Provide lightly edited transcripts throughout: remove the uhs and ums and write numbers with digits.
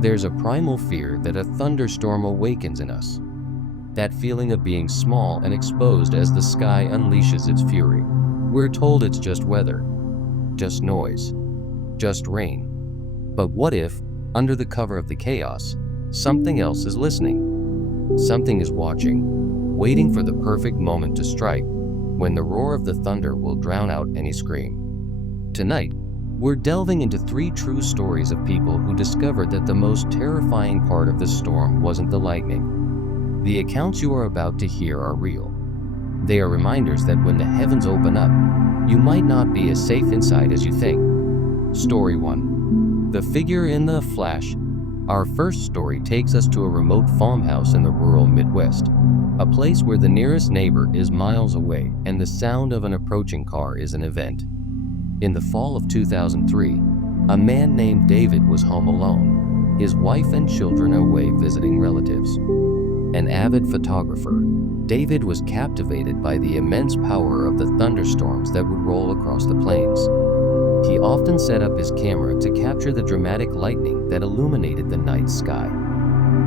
There's a primal fear that a thunderstorm awakens in us. That feeling of being small and exposed as the sky unleashes its fury. We're told it's just weather, just noise, just rain. But what if, under the cover of the chaos, something else is listening? Something is watching, waiting for the perfect moment to strike, when the roar of the thunder will drown out any scream. Tonight, we're delving into 3 true stories of people who discovered that the most terrifying part of the storm wasn't the lightning. The accounts you are about to hear are real. They are reminders that when the heavens open up, you might not be as safe inside as you think. Story 1. The Figure in the Flash. Our first story takes us to a remote farmhouse in the rural Midwest, a place where the nearest neighbor is miles away and the sound of an approaching car is an event. In the fall of 2003, a man named David was home alone, his wife and children away visiting relatives. An avid photographer, David was captivated by the immense power of the thunderstorms that would roll across the plains. He often set up his camera to capture the dramatic lightning that illuminated the night sky.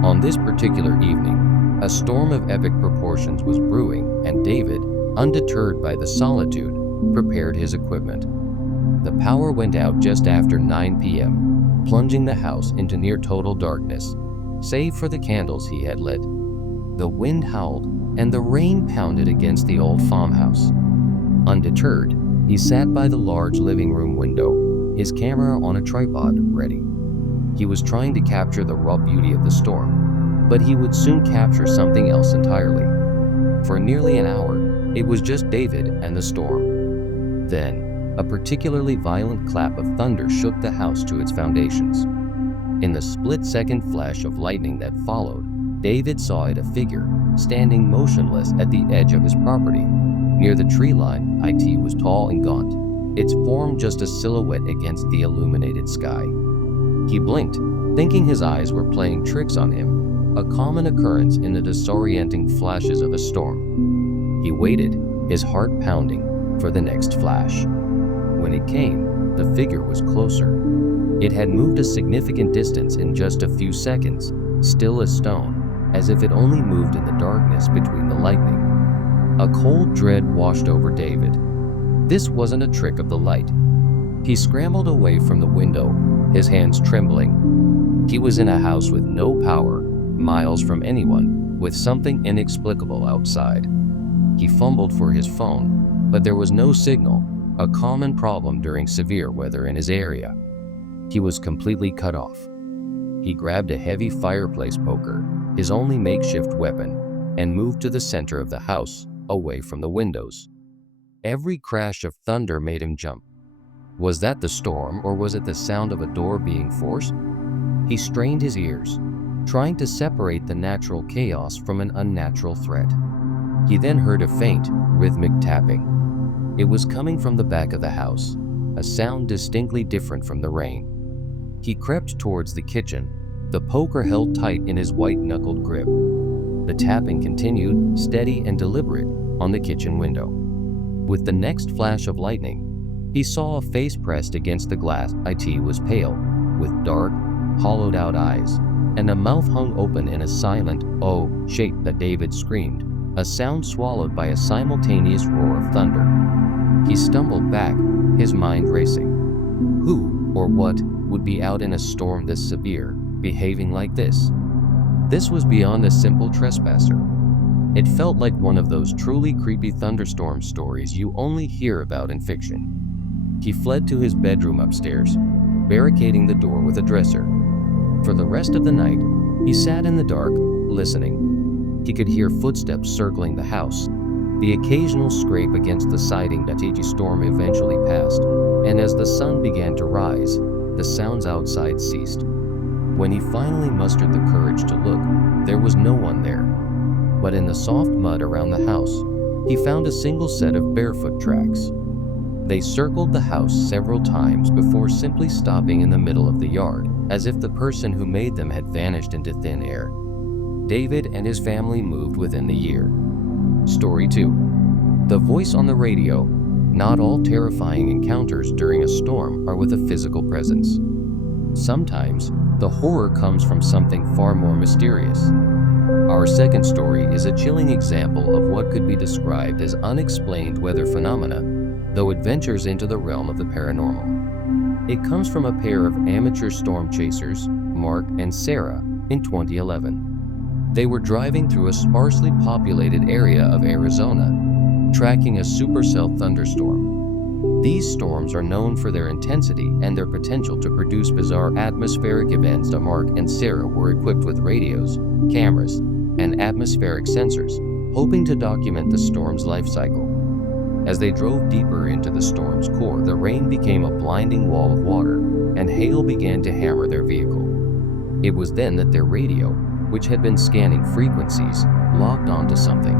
On this particular evening, a storm of epic proportions was brewing, and David, undeterred by the solitude, prepared his equipment. The power went out just after 9 p.m., plunging the house into near total darkness, save for the candles he had lit. The wind howled, and the rain pounded against the old farmhouse. Undeterred, he sat by the large living room window, his camera on a tripod ready. He was trying to capture the raw beauty of the storm, but he would soon capture something else entirely. For nearly an hour, it was just David and the storm. Then, a particularly violent clap of thunder shook the house to its foundations. In the split-second flash of lightning that followed, David saw a figure standing motionless at the edge of his property. Near the tree line, it was tall and gaunt, its form just a silhouette against the illuminated sky. He blinked, thinking his eyes were playing tricks on him, a common occurrence in the disorienting flashes of a storm. He waited, his heart pounding, for the next flash. When it came, the figure was closer. It had moved a significant distance in just a few seconds, still as stone, as if it only moved in the darkness between the lightning. A cold dread washed over David. This wasn't a trick of the light. He scrambled away from the window, his hands trembling. He was in a house with no power, miles from anyone, with something inexplicable outside. He fumbled for his phone, but there was no signal, a common problem during severe weather in his area. He was completely cut off. He grabbed a heavy fireplace poker, his only makeshift weapon, and moved to the center of the house, away from the windows. Every crash of thunder made him jump. Was that the storm, or was it the sound of a door being forced? He strained his ears, trying to separate the natural chaos from an unnatural threat. He then heard a faint, rhythmic tapping. It was coming from the back of the house, a sound distinctly different from the rain. He crept towards the kitchen, the poker held tight in his white-knuckled grip. The tapping continued, steady and deliberate, on the kitchen window. With the next flash of lightning, he saw a face pressed against the glass. It was pale, with dark, hollowed-out eyes, and a mouth hung open in a silent, "oh" shape that David screamed, a sound swallowed by a simultaneous roar of thunder. He stumbled back, his mind racing. Who, or what, would be out in a storm this severe, behaving like this? This was beyond a simple trespasser. It felt like one of those truly creepy thunderstorm stories you only hear about in fiction. He fled to his bedroom upstairs, barricading the door with a dresser. For the rest of the night, he sat in the dark, listening. He could hear footsteps circling the house, the occasional scrape against the siding that the storm eventually passed, and as the sun began to rise, the sounds outside ceased. When he finally mustered the courage to look, there was no one there. But in the soft mud around the house, he found a single set of barefoot tracks. They circled the house several times before simply stopping in the middle of the yard, as if the person who made them had vanished into thin air. David and his family moved within the year. Story 2. The voice on the radio. Not all terrifying encounters during a storm are with a physical presence. Sometimes, The horror comes from something far more mysterious. Our second story is a chilling example of what could be described as unexplained weather phenomena, though it ventures into the realm of the paranormal. It comes from a pair of amateur storm chasers, Mark and Sarah, in 2011. They were driving through a sparsely populated area of Arizona, tracking a supercell thunderstorm. These storms are known for their intensity and their potential to produce bizarre atmospheric events. Mark and Sarah were equipped with radios, cameras, and atmospheric sensors, hoping to document the storm's life cycle. As they drove deeper into the storm's core, the rain became a blinding wall of water, and hail began to hammer their vehicle. It was then that their radio, which had been scanning frequencies, locked onto something.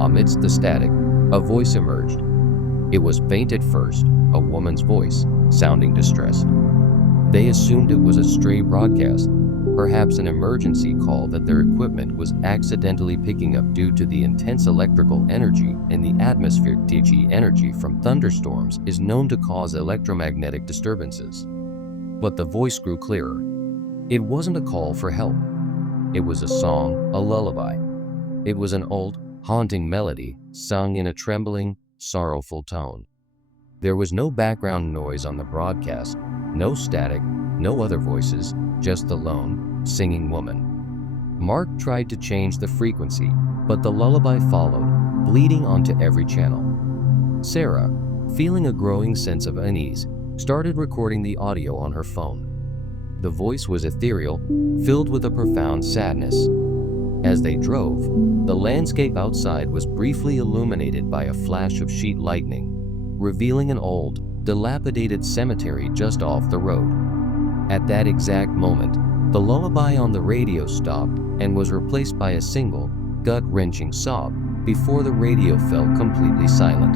Amidst the static, a voice emerged. It was faint at first, a woman's voice, sounding distressed. They assumed it was a stray broadcast, perhaps an emergency call that their equipment was accidentally picking up due to the intense electrical energy in the atmosphere. TG energy from thunderstorms is known to cause electromagnetic disturbances. But the voice grew clearer. It wasn't a call for help. It was a song, a lullaby. It was an old, haunting melody, sung in a trembling, sorrowful tone. There was no background noise on the broadcast, no static, no other voices, just the lone, singing woman. Mark tried to change the frequency, but the lullaby followed, bleeding onto every channel. Sarah, feeling a growing sense of unease, started recording the audio on her phone. The voice was ethereal, filled with a profound sadness. As they drove, the landscape outside was briefly illuminated by a flash of sheet lightning, revealing an old, dilapidated cemetery just off the road. At that exact moment, the lullaby on the radio stopped and was replaced by a single, gut-wrenching sob before the radio fell completely silent.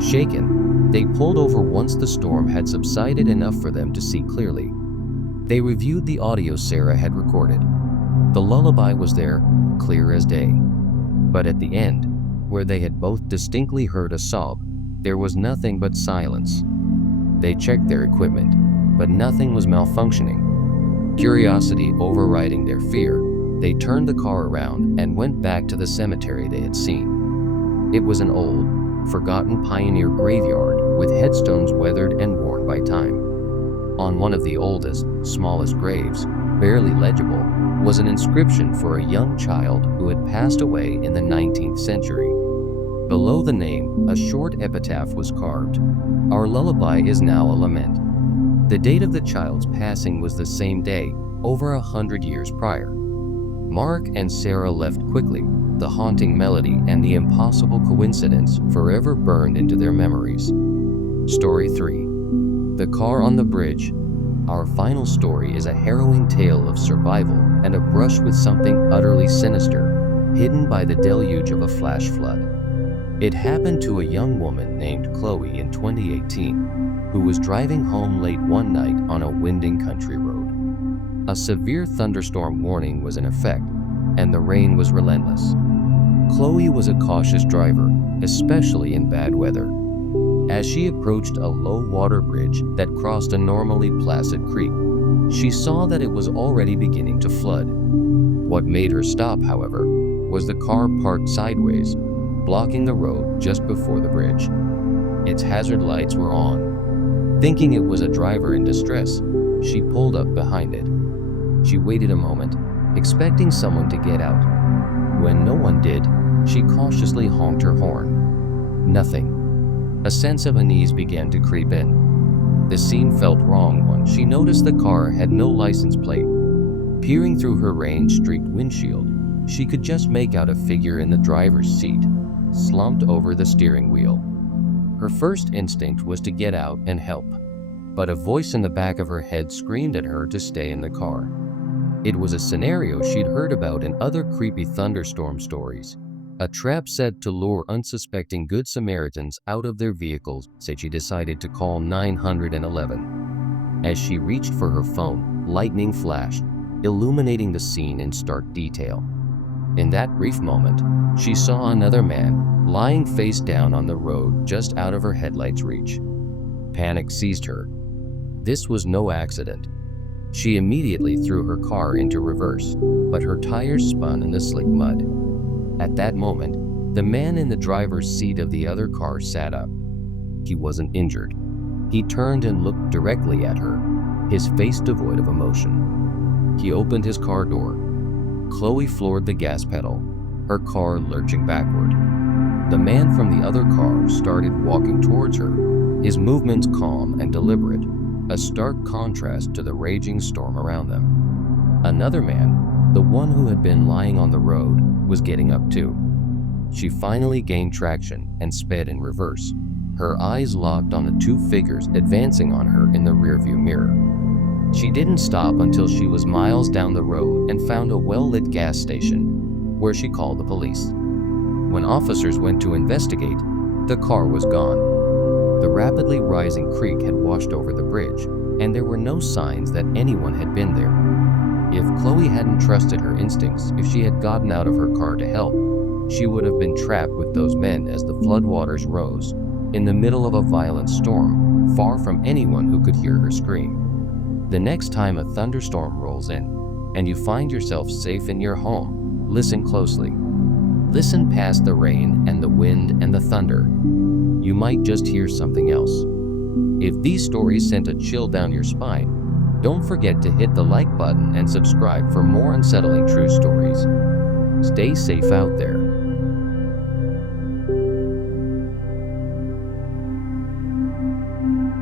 Shaken, they pulled over once the storm had subsided enough for them to see clearly. They reviewed the audio Sarah had recorded. The lullaby was there, clear as day. But at the end, where they had both distinctly heard a sob, there was nothing but silence. They checked their equipment, but nothing was malfunctioning. Curiosity overriding their fear, they turned the car around and went back to the cemetery they had seen. It was an old, forgotten pioneer graveyard with headstones weathered and worn by time. On one of the oldest, smallest graves, barely legible, was an inscription for a young child who had passed away in the 19th century. Below the name, a short epitaph was carved. Our lullaby is now a lament. The date of the child's passing was the same day, over 100 years prior. Mark and Sarah left quickly, the haunting melody and the impossible coincidence forever burned into their memories. Story 3. The Car on the Bridge. Our final story is a harrowing tale of survival and a brush with something utterly sinister, hidden by the deluge of a flash flood. It happened to a young woman named Chloe in 2018, who was driving home late one night on a winding country road. A severe thunderstorm warning was in effect, and the rain was relentless. Chloe was a cautious driver, especially in bad weather. As she approached a low water bridge that crossed a normally placid creek, she saw that it was already beginning to flood. What made her stop, however, was the car parked sideways, blocking the road just before the bridge. Its hazard lights were on. Thinking it was a driver in distress, she pulled up behind it. She waited a moment, expecting someone to get out. When no one did, she cautiously honked her horn. Nothing. A sense of unease began to creep in. The scene felt wrong when she noticed the car had no license plate. Peering through her rain-streaked windshield, she could just make out a figure in the driver's seat, slumped over the steering wheel. Her first instinct was to get out and help, but a voice in the back of her head screamed at her to stay in the car. It was a scenario she'd heard about in other creepy thunderstorm stories. A trap set to lure unsuspecting Good Samaritans out of their vehicles, said she decided to call 911. As she reached for her phone, lightning flashed, illuminating the scene in stark detail. In that brief moment, she saw another man lying face down on the road just out of her headlights' reach. Panic seized her. This was no accident. She immediately threw her car into reverse, but her tires spun in the slick mud. At that moment, the man in the driver's seat of the other car sat up. He wasn't injured. He turned and looked directly at her, his face devoid of emotion. He opened his car door. Chloe floored the gas pedal, her car lurching backward. The man from the other car started walking towards her, his movements calm and deliberate, a stark contrast to the raging storm around them. Another man, the one who had been lying on the road, was getting up too. She finally gained traction and sped in reverse, her eyes locked on the two figures advancing on her in the rearview mirror. She didn't stop until she was miles down the road and found a well-lit gas station, where she called the police. When officers went to investigate, the car was gone. The rapidly rising creek had washed over the bridge, and there were no signs that anyone had been there. If Chloe hadn't trusted her instincts, if she had gotten out of her car to help, she would have been trapped with those men as the floodwaters rose, in the middle of a violent storm, far from anyone who could hear her scream. The next time a thunderstorm rolls in, and you find yourself safe in your home, listen closely. Listen past the rain and the wind and the thunder. You might just hear something else. If these stories sent a chill down your spine, don't forget to hit the like button and subscribe for more unsettling true stories. Stay safe out there.